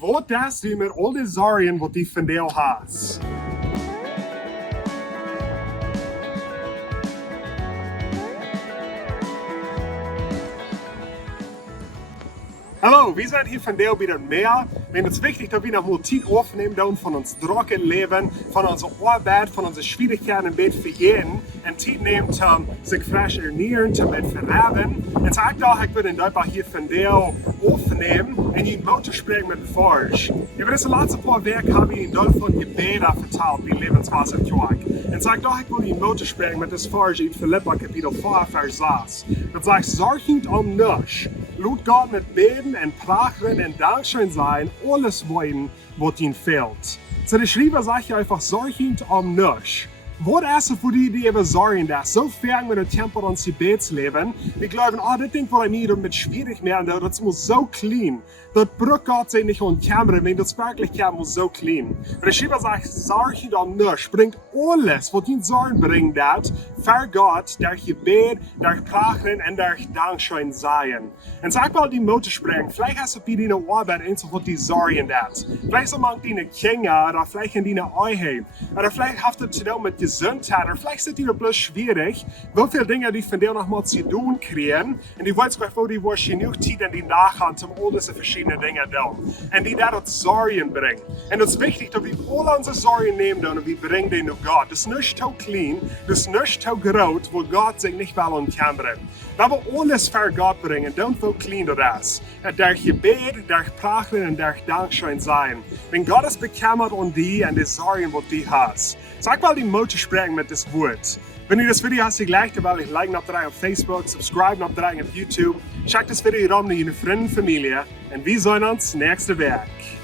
Wat das du met al die zorgen wat die van jou has? Hallo, wir sind hier von dir wieder mehr. Mir ist wichtig, dass wir noch mal Zeit aufnehmen von uns trockenen Leben, von unserer Arbeit, von unseren Schwierigkeiten im Bett für jeden. Und Zeit nehmen, um sich frisch ernähren, um mit verraben. Und so ich würde einfach hier von dir aufnehmen und ihn Motor sprechen mit Forsch. Über das letzte paar Werk habe ich ihn dort von Gebeten verteilt, wie Lebenswasser tue. Und so ich würde ihn Motor sprechen mit das Forsch in Philippa Kapitel 4, Vers 6. Das sagt, sorgt nichts. Laut Gott mit Bäden und Prachen und Dankeschön sein, alles wollen, was ihnen fehlt. So der Schreiber sagt einfach, sorgt nichts. Was ist es für die eben sorgen, dass so fern mit dem Tempel und Gebetsleben, wir glauben, das Ding war nicht mit schwierig mehr, das muss so clean. Das braucht Gott sich nicht um Kamera, wenn das wirklich kann, muss so clean. Und der Schreiber sagt, sorg nicht, bringt alles, was ihn Sorgen bringt, das für Gott, durch Gebet, durch Prachen und durch Dankeschön sein. Und sag mal die Motor springen, vielleicht hast du bei deiner Arbeit eins, was die Sorgen das. Vielleicht so manche deine Kinder, oder vielleicht in deine Ehe, oder vielleicht hast du zu tun mit Gesundheit, oder vielleicht sind die bloß schwierig, wie viele Dinge, die von dir noch mal zu tun kriegen, und die wollen bevor die genug Zeit in die Nachhand, um all diese verschiedene Dinge zu tun. Und die da Sorgen bringen. Und es ist wichtig, dass wir alle unsere Sorgen nehmen und wir bringen die zu Gott. Das ist nicht so clean, das ist nicht so groß, wo Gott sich nicht will und kann bringen. Da wir alles für Gott bringen, dann so clean das ist. Durch Gebet, durch Prachen und durch Dankeschön sein. Wenn Gott es bekämmert und die Sorgen, die du hast. Sag mal die Motor sprechen mit das Wort. Wenn du das Video hast, gleich dabei, liken auf auf Facebook, subscriben auf YouTube. Check das Video rum mit deinen Freunden und Familie. Und wir sehen uns nächste Woche.